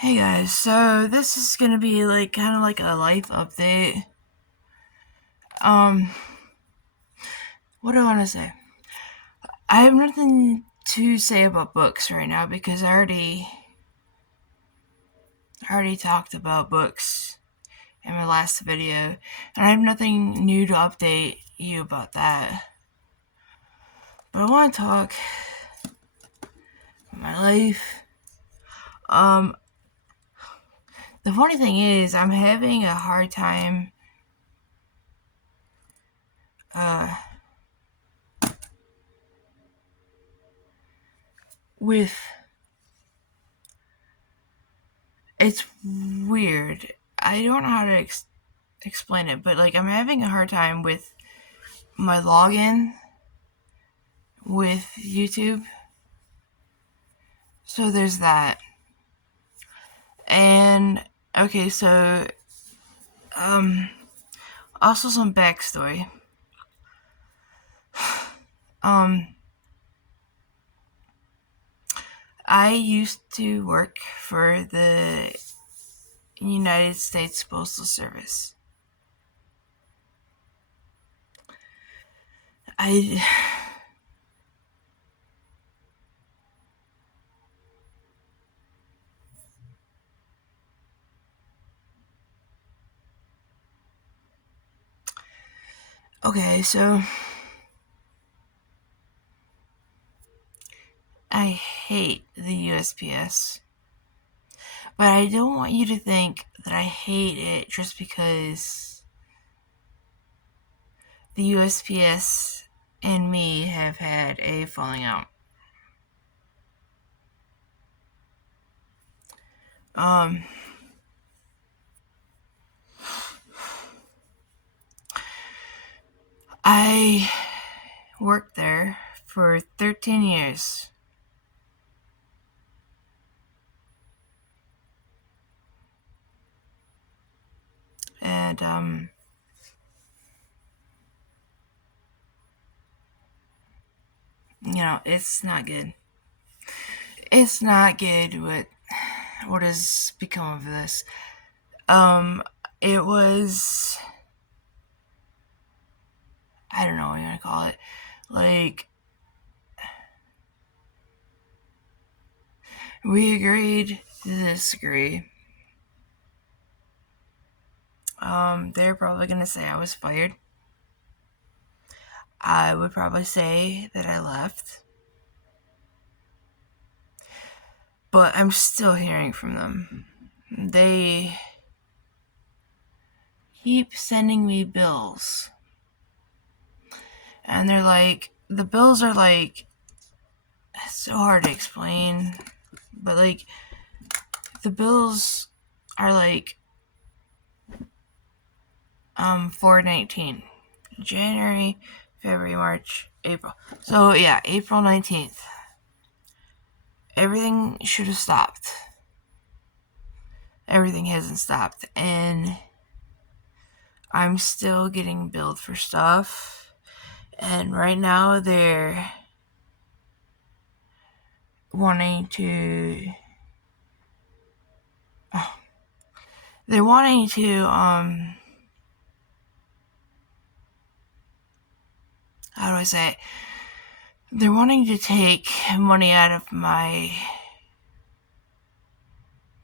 Hey guys, so this is gonna be kind of like a life update. Um, what do I want to say? I have nothing to say about books right now because I already talked about books in my last video, and I have nothing new to update you about that. But I want to talk about my life. Um, the funny thing is, I'm having a hard time with. It's weird. I don't know how to explain it, but I'm having a hard time with my login with YouTube. So there's that. And okay, so also some backstory. Um I used to work for the United States Postal Service. I okay, so I hate the USPS. But I don't want you to think that I hate it just because the USPS and me have had a falling out. Um, I worked there for 13 years. And, it's not good. It's not good what has become of this. It was, I don't know what you want to call it. We agreed to disagree. They're probably going to say I was fired. I would probably say that I left. But I'm still hearing from them. They keep sending me bills. And the bills are so hard to explain. But the bills are 4/19. January, February, March, April. So yeah, April 19th. Everything should have stopped. Everything hasn't stopped. And I'm still getting billed for stuff. And right now they're wanting to they're wanting to how do I say it? They're wanting to take money out of my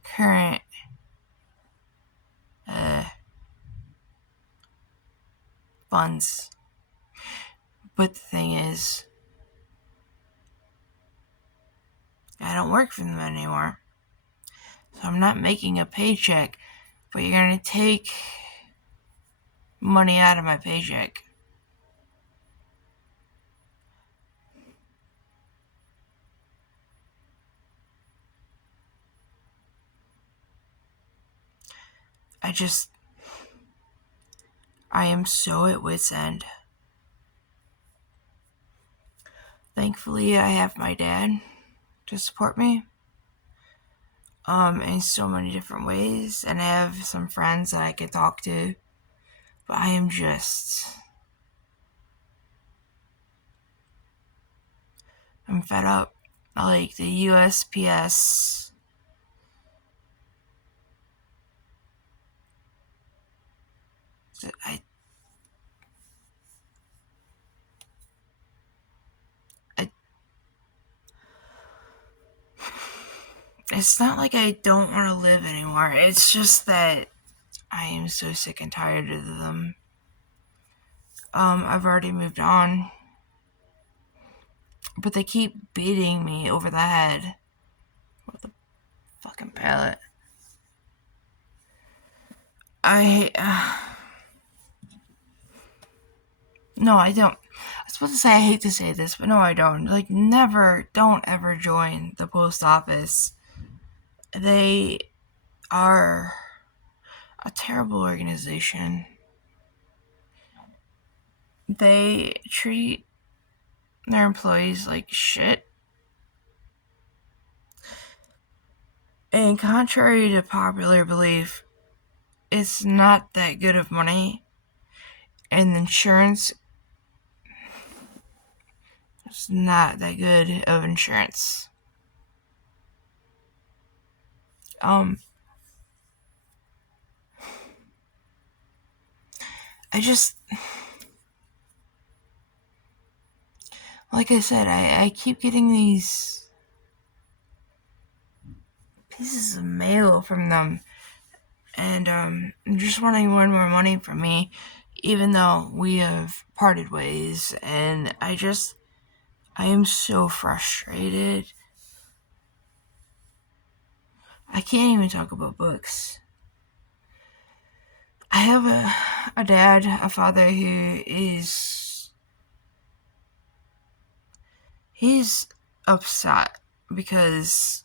current funds. But the thing is, I don't work for them anymore. So I'm not making a paycheck, but you're going to take money out of my paycheck. I am so at wit's end. Thankfully, I have my dad to support me in so many different ways, and I have some friends that I can talk to. But I am I'm fed up. The USPS I, I, it's not like I don't want to live anymore. It's just that I am so sick and tired of them. I've already moved on, but they keep beating me over the head with a fucking pallet. No, I don't. I was supposed to say I hate to say this, but no, I don't. Like, never, don't ever join the post office. They are a terrible organization. They treat their employees like shit. And contrary to popular belief, it's not that good of money. And insurance is not that good of insurance. I just, like I said, I keep getting these pieces of mail from them, and just wanting more and more money from me, even though we have parted ways. And I am so frustrated. I can't even talk about books. I have a dad, a father who he's upset because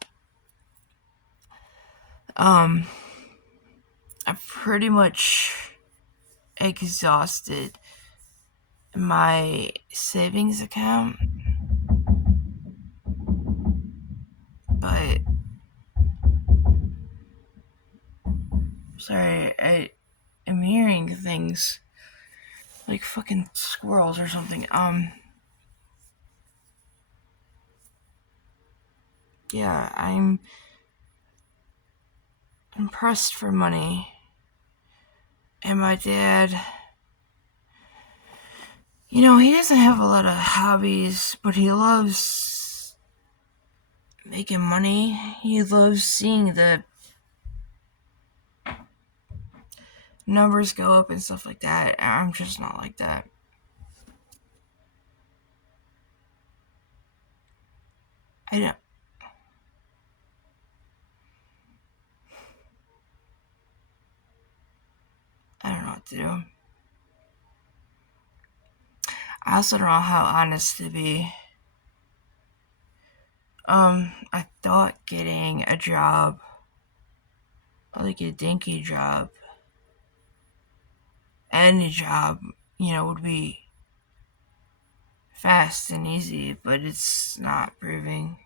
I've pretty much exhausted my savings account, but sorry, I am hearing things like fucking squirrels or something. Yeah, I'm pressed for money, and my dad, he doesn't have a lot of hobbies, but he loves making money. He loves seeing the numbers go up and stuff like that. I'm just not like that. I don't know what to do. I also don't know how honest to be. I thought getting a job, like a dinky job, any job, would be fast and easy, but it's not proving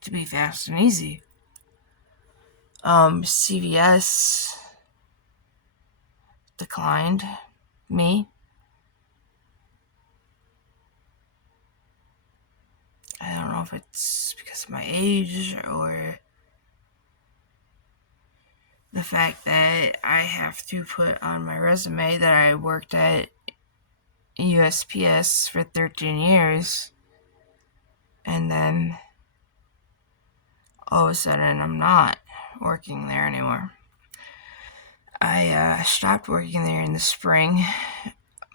to be fast and easy. CVS declined me. I don't know if it's because of my age or the fact that I have to put on my resume that I worked at USPS for 13 years, and then all of a sudden I'm not working there anymore. I stopped working there in the spring,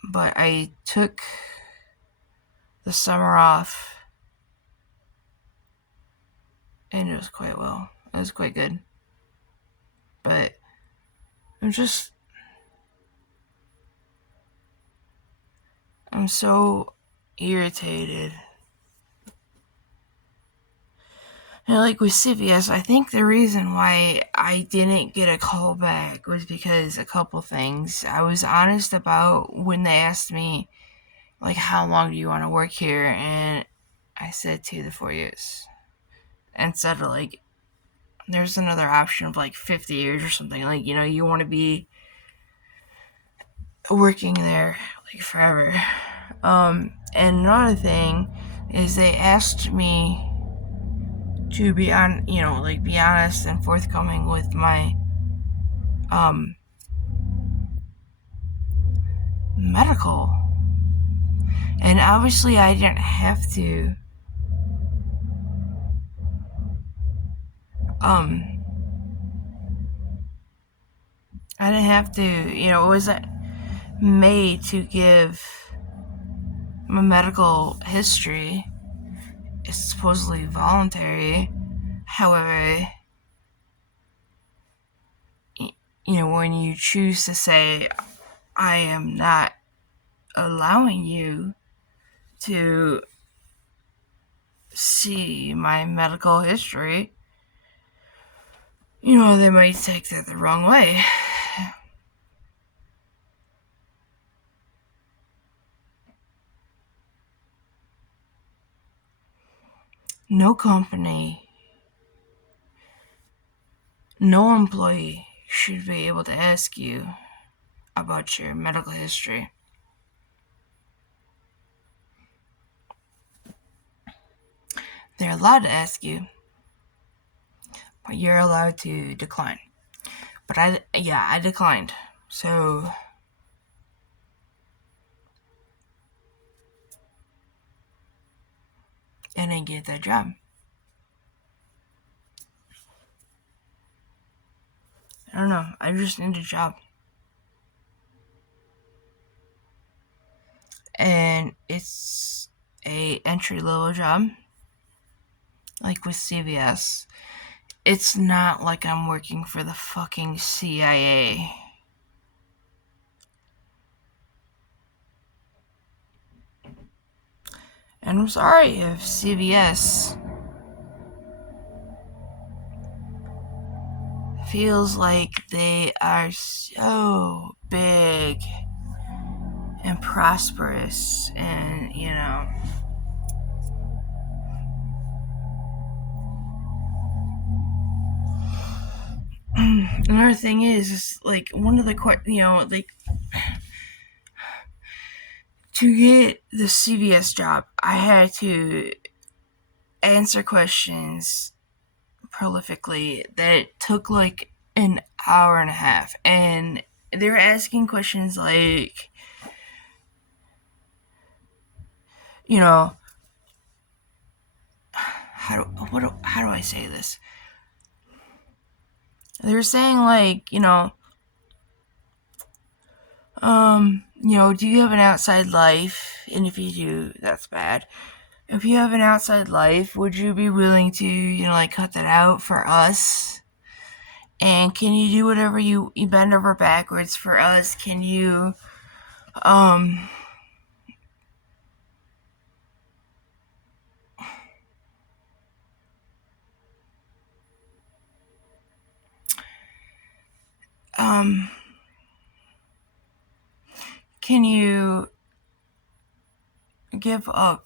but I took the summer off, and it was quite well. It was quite good. But I'm so irritated. And like with CVS, I think the reason why I didn't get a call back was because a couple things. I was honest about when they asked me, like, how long do you want to work here? And I said 2 to 4 years. Instead of, like, there's another option of, like, 50 years or something. Like, you want to be working there, like, forever. And another thing is they asked me to be be honest and forthcoming with my medical. And obviously I didn't have to it wasn't made to give my medical history. It's supposedly voluntary. However, when you choose to say, I am not allowing you to see my medical history, they might take that the wrong way. No company, no employee should be able to ask you about your medical history. They're allowed to ask you, but you're allowed to decline. But I declined. So I didn't get that job. I don't know. I just need a job. And it's a entry-level job. Like with CVS. It's not like I'm working for the fucking CIA. And I'm sorry if CVS feels like they are so big and prosperous and, another thing is like one of the to get the CVS job, I had to answer questions prolifically that took like an hour and a half, and they were asking questions like, how do I say this? They were saying like, do you have an outside life? And if you do, that's bad. If you have an outside life, would you be willing to, cut that out for us? And can you do whatever you bend over backwards for us? Can you, can you give up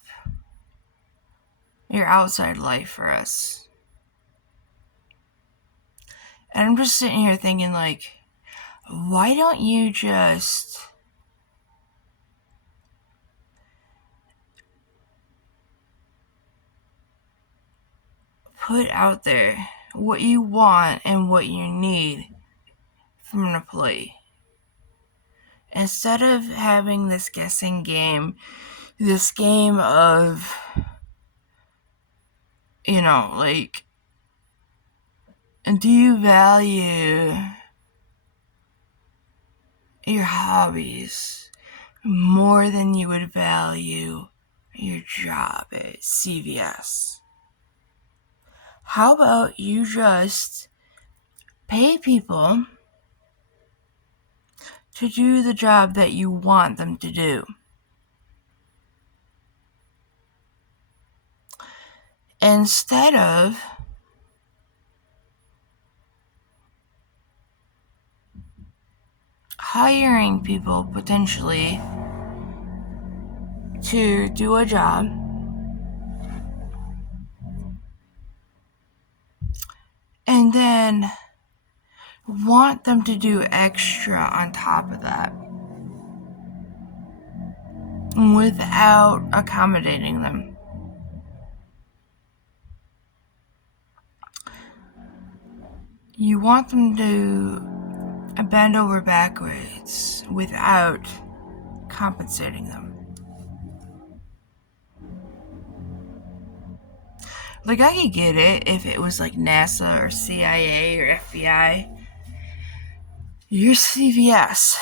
your outside life for us? And I'm just sitting here thinking, like, why don't you just put out there what you want and what you need from an employee? Instead of having this guessing game, this game of, like, do you value your hobbies more than you would value your job at CVS? How about you just pay people to do the job that you want them to do? Instead of hiring people potentially to do a job and then want them to do extra on top of that without accommodating them. You want them to bend over backwards without compensating them. Like, I could get it if it was like NASA or CIA or FBI. You're CVS.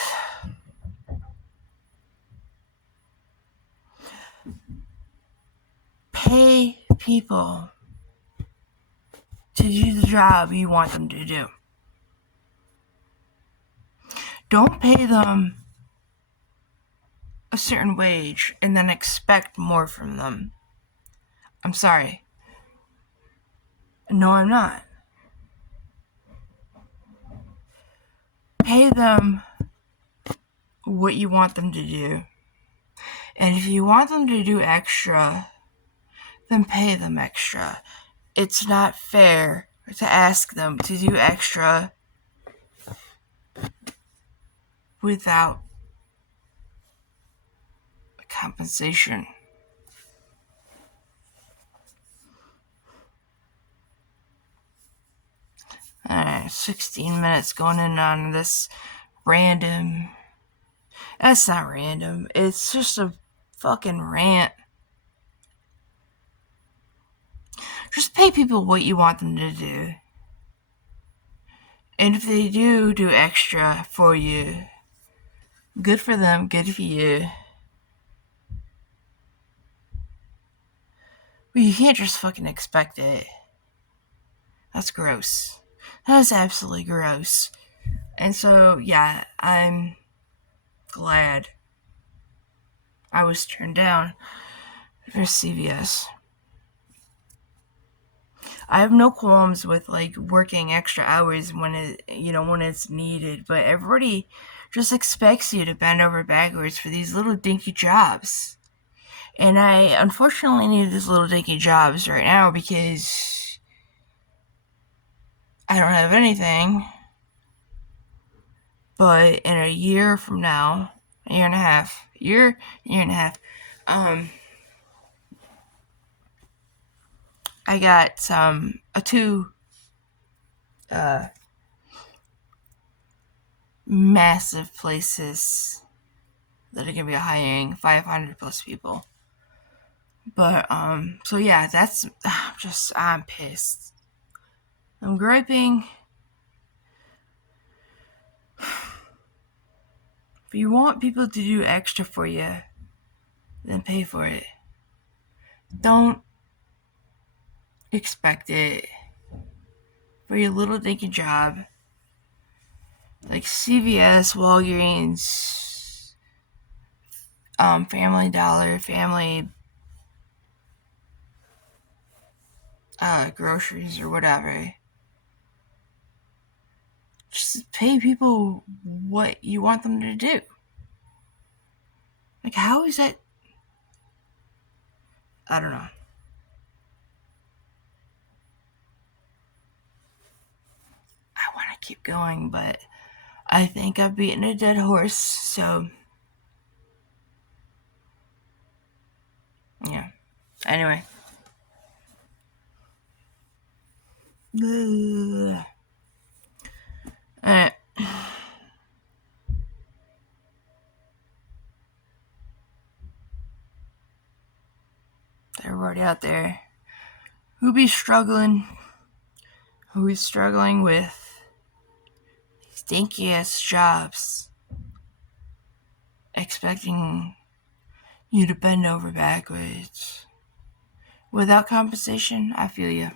Pay people to do the job you want them to do. Don't pay them a certain wage and then expect more from them. I'm sorry. No, I'm not. Pay them what you want them to do. And if you want them to do extra, then pay them extra. It's not fair to ask them to do extra without compensation. Alright, 16 minutes going in on this random. That's not random. It's just a fucking rant. Just pay people what you want them to do. And if they do extra for you, good for them, good for you. But you can't just fucking expect it. That's gross. That is absolutely gross. And so, yeah, I'm glad I was turned down for CVS. I have no qualms with like working extra hours when it's needed, but everybody just expects you to bend over backwards for these little dinky jobs. And I unfortunately need these little dinky jobs right now because I don't have anything. But in a year from now, year and a half, I got two massive places that are gonna be hiring 500 plus people. But so yeah, I'm pissed. I'm griping. If you want people to do extra for you, then pay for it. Don't expect it for your little dinky job. Like CVS, Walgreens, Family Dollar, Family groceries or whatever. Just pay people what you want them to do. Like, how is that? I don't know. I want to keep going, but I think I've beaten a dead horse, so yeah. Anyway. Alright. Everybody out there who be struggling with these dinky ass jobs, expecting you to bend over backwards without compensation, I feel you.